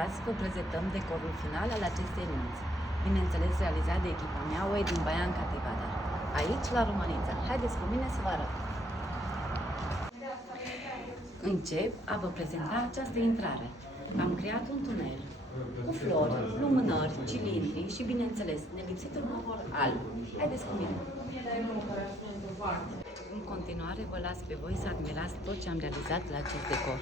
Azi vă prezentăm decorul final al acestei nunți, bineînțeles realizat de echipa mea OE din Baian Cativadar, aici la Românița. Haideți cu mine să vă arăt. Încep a vă prezenta această intrare. Am creat un tunel cu flori, lumânări, cilindri și, bineînțeles, nelipsitul măr alb. Haideți cu mine! În continuare, vă las pe voi să admirați tot ce am realizat la acest decor.